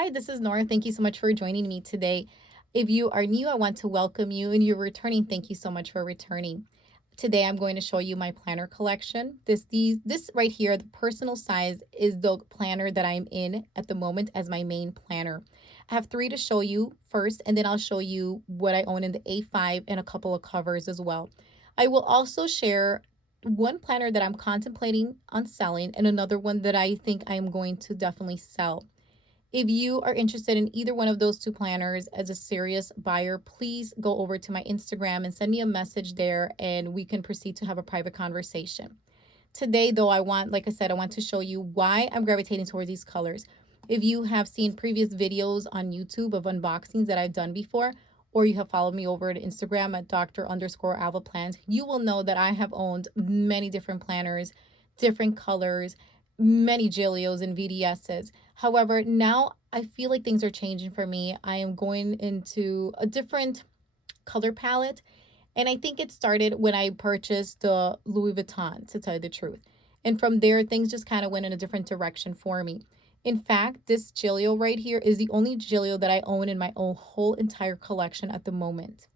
Hi, this is Nora. Thank you so much for joining me today. If you are new, I want to welcome you, and you're returning. Thank you so much for returning. Today, I'm going to show you my planner collection. This right here, the personal size, is the planner that I'm in at the moment as my main planner. I have three to show you first, and then I'll show you what I own in the A5 and a couple of covers as well. I will also share one planner that I'm contemplating on selling and another one that I think I am going to definitely sell. If you are interested in either one of those two planners as a serious buyer, please go over to my Instagram and send me a message there and we can proceed to have a private conversation. Today, though, like I said, I want to show you why I'm gravitating towards these colors. If you have seen previous videos on YouTube of unboxings that I've done before, or you have followed me over at Instagram at Dr_Alva Plans, you will know that I have owned many different planners, different colors, many Gilios and VDSs. However, now I feel like things are changing for me. I am going into a different color palette. And I think it started when I purchased the Louis Vuitton, to tell you the truth. And from there, things just kind of went in a different direction for me. In fact, this Gilio right here is the only Gilio that I own in my own whole entire collection at the moment.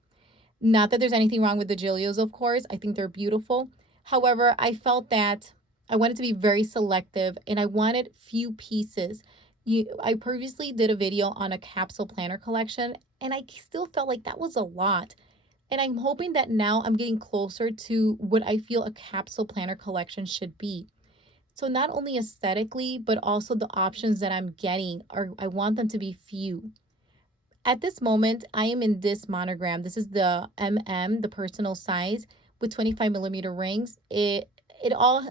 Not that there's anything wrong with the Gilios, of course. I think they're beautiful. However, I felt that I wanted to be very selective and I wanted few pieces. I previously did a video on a capsule planner collection and I still felt like that was a lot. And I'm hoping that now I'm getting closer to what I feel a capsule planner collection should be. So not only aesthetically, but also the options that I'm getting are I want them to be few. At this moment, I am in this monogram. This is the the personal size with 25 millimeter rings.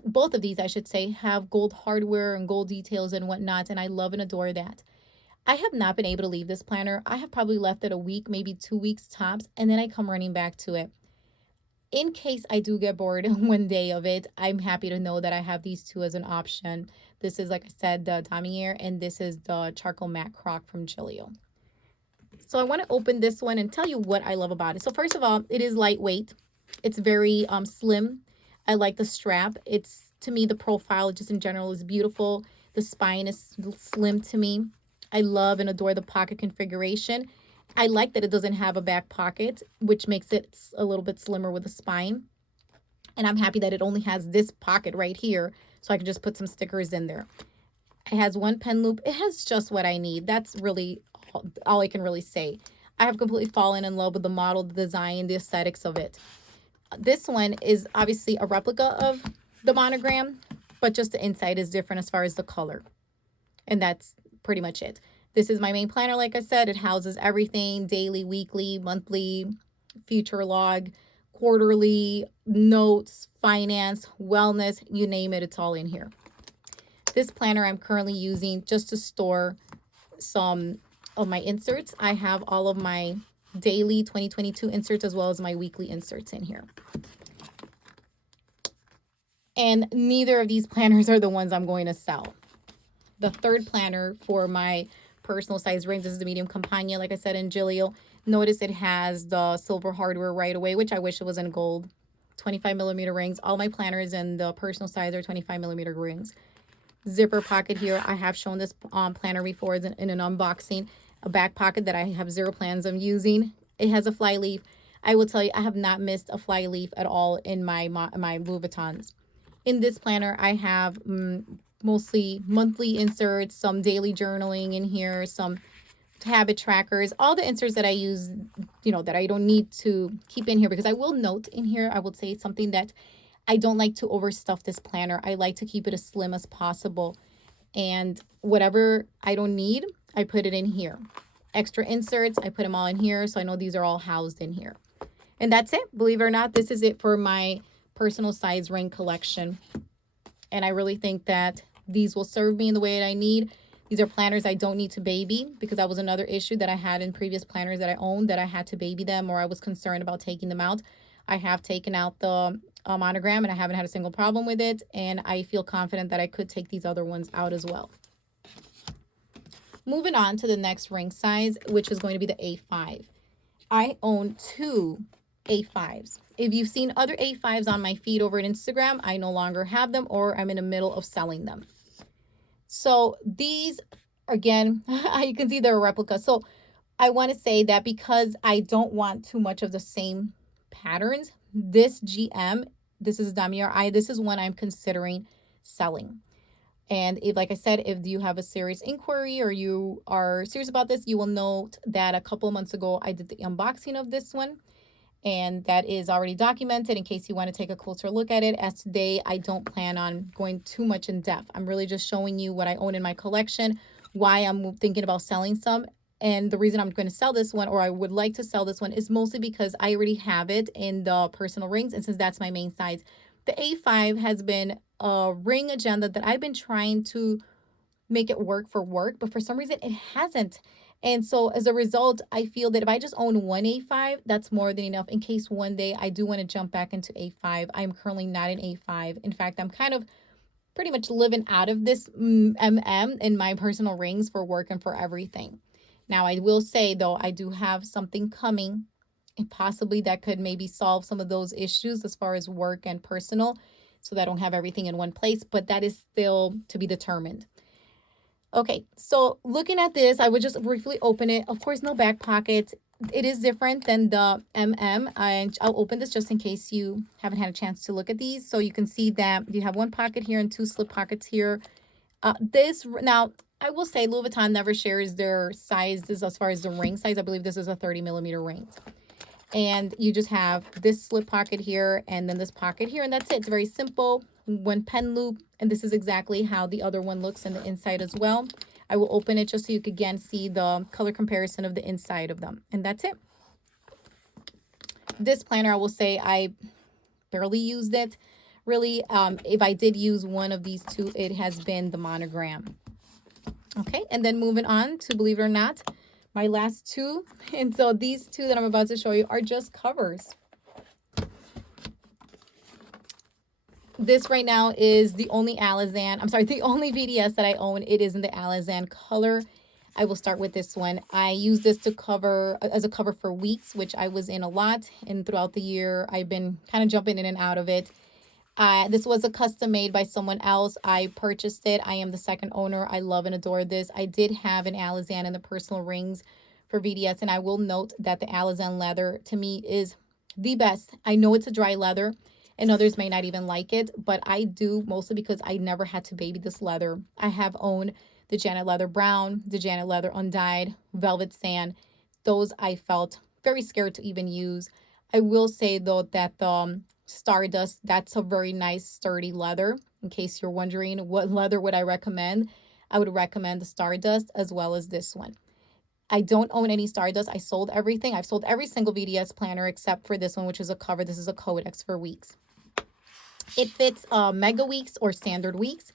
Both of these, I should say, have gold hardware and gold details and whatnot, and I love and adore that. I have not been able to leave this planner. I have probably left it a week, maybe 2 weeks tops, and then I come running back to it. In case I do get bored one day of it, I'm happy to know that I have these two as an option. This is, like I said, the Damier, and this is the Charcoal Matte Croc from Gilio. So I want to open this one and tell you what I love about it. So first of all, it is lightweight. It's very slim. I like the strap. It's, to me, the profile just in general is beautiful. The spine is slim to me. I love and adore the pocket configuration. I like that it doesn't have a back pocket, which makes it a little bit slimmer with the spine. And I'm happy that it only has this pocket right here, so I can just put some stickers in there. It has one pen loop. It has just what I need. That's really all I can really say. I have completely fallen in love with the model, the design, the aesthetics of it. This one is obviously a replica of the monogram, but just the inside is different as far as the color. And that's pretty much it. This is my main planner, like I said. It houses everything: daily, weekly, monthly, future log, quarterly, notes, finance, wellness, you name it, it's all in here. This planner I'm currently using just to store some of my inserts. I have all of my daily 2022 inserts as well as my weekly inserts in here. And neither of these planners are the ones I'm going to sell. The third planner for my personal size rings is the medium Campagna, like I said, in Gilio. Notice it has the silver hardware right away, which I wish it was in gold. 25 millimeter rings. All my planners in the personal size are 25 millimeter rings. Zipper pocket here. I have shown this planner before in an unboxing. A back pocket that I have zero plans of using. It has a fly leaf. I will tell you, I have not missed a fly leaf at all in my Louis Vuittons. In this planner, I have mostly monthly inserts, some daily journaling in here, some habit trackers, all the inserts that I use, that I don't need to keep in here, because I will note in here, I would say something that I don't like to overstuff this planner. I like to keep it as slim as possible. And whatever I don't need, I put it in here. Extra inserts, I put them all in here, so I know these are all housed in here. And that's it. Believe it or not, this is it for my personal size ring collection. And I really think that these will serve me in the way that I need. These are planners I don't need to baby, because that was another issue that I had in previous planners that I owned, that I had to baby them, or I was concerned about taking them out. I have taken out the monogram and I haven't had a single problem with it, and I feel confident that I could take these other ones out as well. Moving on to the next ring size, which is going to be the A5. I own two A5s. If you've seen other A5s on my feed over at Instagram, I no longer have them, or I'm in the middle of selling them. So these Again, you can see they're a replica. So I want to say that because I don't want too much of the same patterns, this GM, this is Damier, this is one I'm considering selling. And if, like I said, if you have a serious inquiry or you are serious about this, you will note that a couple of months ago, I did the unboxing of this one. And that is already documented in case you want to take a closer look at it. As today, I don't plan on going too much in depth. I'm really just showing you what I own in my collection, why I'm thinking about selling some. And the reason I'm going to sell this one, or I would like to sell this one, is mostly because I already have it in the personal rings. And since that's my main size, the A5 has been a ring agenda that I've been trying to make it work for work, but for some reason it hasn't. And so as a result, I feel that if I just own one A5, that's more than enough in case one day I do want to jump back into A5. I'm currently not an A5. In fact, I'm kind of pretty much living out of this in my personal rings for work and for everything. Now, I will say though, I do have something coming and possibly that could maybe solve some of those issues as far as work and personal so that I don't have everything in one place, but that is still to be determined. Okay, so looking at this, I would just briefly open it. Of course, no back pocket. It is different than the MM. And I'll open this just in case you haven't had a chance to look at these. So you can see that you have one pocket here and two slip pockets here. Now, I will say Louis Vuitton never shares their sizes as far as the ring size. I believe this is a 30mm ring. And you just have this slip pocket here and then this pocket here, and that's it. It's very simple. One pen loop, and this is exactly how the other one looks in the inside as well. I will open it just so you can again see the color comparison of the inside of them, and that's it. This planner, I will say I barely used it really. If I did use one of these two, it has been the Monogram. Okay, and then moving on to, believe it or not, my last two. And so these two that I'm about to show you are just covers. This right now is the only the only VDS that I own. It is in the Alizan color. I will start with this one. I use this to cover as a cover for weeks, which I was in a lot. And throughout the year, I've been kind of jumping in and out of it. This was a custom made by someone else. I purchased it. I am the second owner. I love and adore this. I did have an Alizan in the personal rings for VDS, and I will note that the Alizan leather to me is the best. I know it's a dry leather, and others may not even like it, but I do, mostly because I never had to baby this leather. I have owned the Janet Leather Brown, the Janet Leather Undyed, Velvet Sand. Those I felt very scared to even use. I will say though that the Stardust, that's a very nice sturdy leather. In case you're wondering what leather would I recommend, I would recommend the Stardust as well as this one. I don't own any Stardust. I sold everything. I've sold every single VDS planner except for this one, which is a cover. This is a Codex for weeks. It fits mega weeks or standard weeks.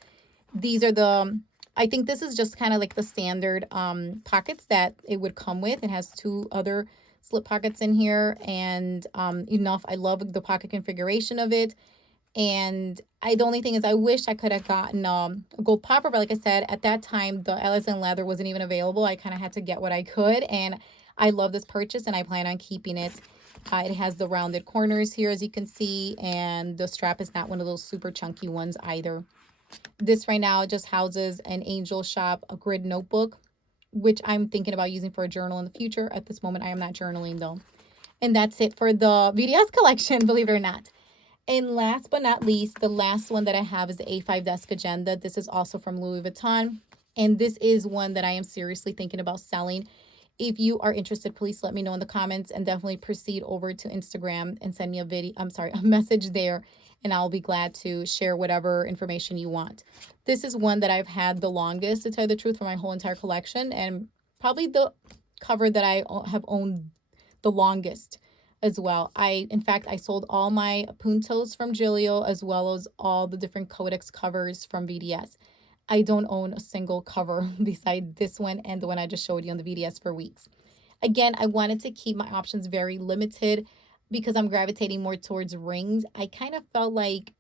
These are the, I think this is just kind of like the standard pockets that it would come with. It has two other slip pockets in here and enough. I love the pocket configuration of it. And the only thing is I wish I could have gotten a gold popper, but like I said, at that time, the Ellison leather wasn't even available. I kind of had to get what I could, and I love this purchase, and I plan on keeping it. It has the rounded corners here, as you can see, and the strap is not one of those super chunky ones either. This right now just houses an Angel Shop, a grid notebook, which I'm thinking about using for a journal in the future. At this moment, I am not journaling, though. And that's it for the VDS collection, believe it or not. And last but not least, the last one that I have is the A5 Desk Agenda. This is also from Louis Vuitton. And this is one that I am seriously thinking about selling. If you are interested, please let me know in the comments and definitely proceed over to Instagram and send me a message there. And I'll be glad to share whatever information you want. This is one that I've had the longest, to tell you the truth, for my whole entire collection. And probably the cover that I have owned the longest as well. In fact, I sold all my Puntos from Giglio as well as all the different Codex covers from VDS. I don't own a single cover beside this one and the one I just showed you on the VDS for weeks. Again, I wanted to keep my options very limited because I'm gravitating more towards rings. I kind of felt like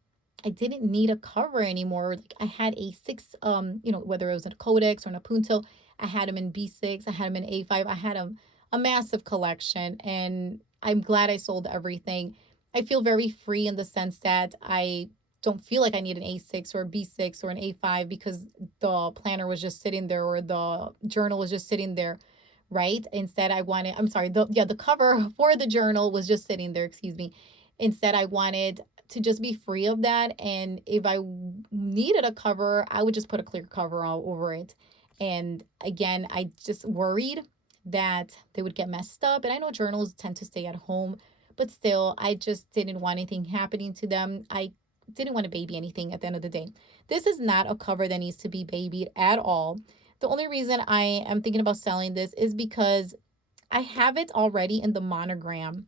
I didn't need a cover anymore. Like I had a six, whether it was a Codex or a Punto, I had them in B6, I had them in A5, I had a massive collection, and I'm glad I sold everything. I feel very free in the sense that I don't feel like I need an A6 or a B6 or an A5 because the planner was just sitting there or the journal was just sitting there, right? Instead, I wanted, I'm sorry, the cover for the journal was just sitting there, excuse me. Instead, I wanted to just be free of that. And if I needed a cover, I would just put a clear cover all over it. And again, I just worried that they would get messed up. And I know journals tend to stay at home, but still, I just didn't want anything happening to them. I didn't want to baby anything at the end of the day. This is not a cover that needs to be babied at all. The only reason I am thinking about selling this is because I have it already in the monogram.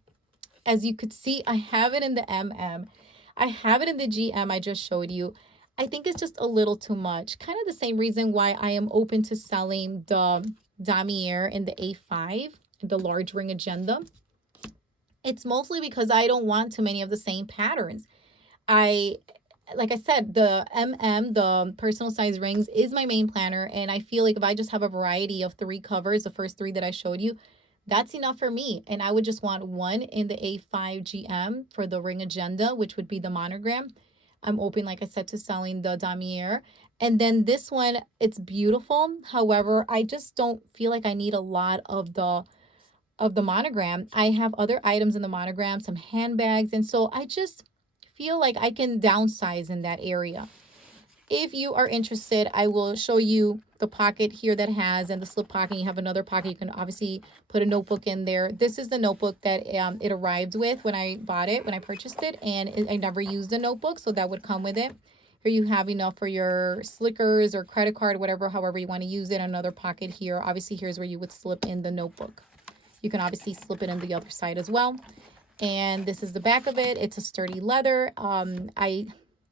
As you could see, I have it in the MM. I have it in the GM I just showed you. I think it's just a little too much. Kind of the same reason why I am open to selling the Damier in the A5, the large ring agenda. It's mostly because I don't want too many of the same patterns. I like I said, the the personal size rings, is my main planner. And I feel like if I just have a variety of 3 covers, the first 3 that I showed you, that's enough for me. And I would just want one in the A5 GM for the ring agenda, which would be the monogram. I'm open, like I said, to selling the Damier. And then this one, it's beautiful. However, I just don't feel like I need a lot of the monogram. I have other items in the monogram, some handbags, and so I just feel like I can downsize in that area. If you are interested, I will show you the pocket here that has, and the slip pocket. You have another pocket. You can obviously put a notebook in there. This is the notebook that it arrived with when I bought it, when I purchased it, and I never used a notebook, so that would come with it. Here you have enough for your slickers or credit card, whatever, however you want to use it. Another pocket here. Obviously, here's where you would slip in the notebook. You can obviously slip it in the other side as well. And this is the back of it. It's a sturdy leather.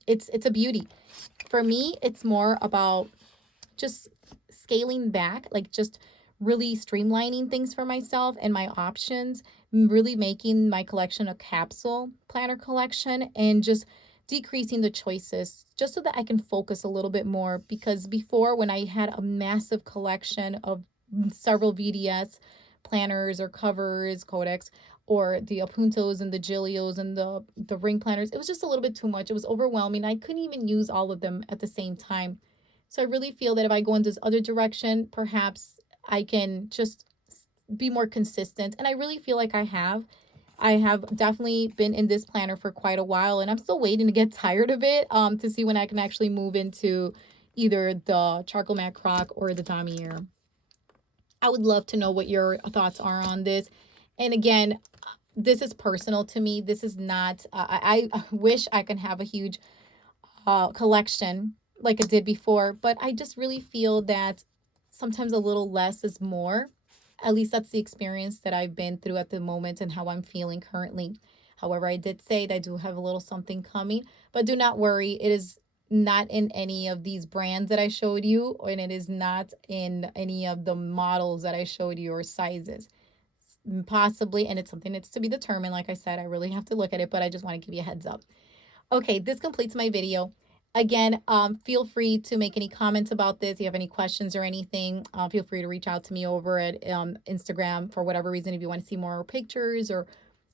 It's a beauty. For me, it's more about just scaling back, like just really streamlining things for myself and my options, really making my collection a capsule planner collection, and just decreasing the choices just so that I can focus a little bit more. Because before, when I had a massive collection of several VDS planners or covers, codex, or the Apuntos and the Gilios and the ring planners, it was just a little bit too much. It was overwhelming. I couldn't even use all of them at the same time. So I really feel that if I go in this other direction, perhaps I can just be more consistent. And I really feel like I have. I have definitely been in this planner for quite a while, and I'm still waiting to get tired of it to see when I can actually move into either the charcoal matte croc or the Damier. I would love to know what your thoughts are on this. And again, this is personal to me. This is not, I wish I can have a huge collection like I did before, but I just really feel that sometimes a little less is more. At least that's the experience that I've been through at the moment and how I'm feeling currently. However, I did say that I do have a little something coming, but do not worry. It is not in any of these brands that I showed you, and it is not in any of the models that I showed you or sizes. Possibly, and it's something that's to be determined. Like I said, I really have to look at it, but I just want to give you a heads up. Okay, this completes my video. Again, feel free to make any comments about this. If you have any questions or anything, feel free to reach out to me over at Instagram for whatever reason. If you want to see more pictures or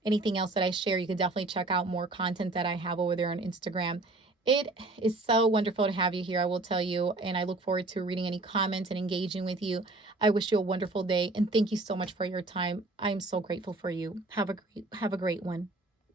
anything else that I share, you can definitely check out more content that I have over there on Instagram. It is so wonderful to have you here, I will tell you, and I look forward to reading any comments and engaging with you. I wish you a wonderful day, and thank you so much for your time. I'm so grateful for you. Have a great one.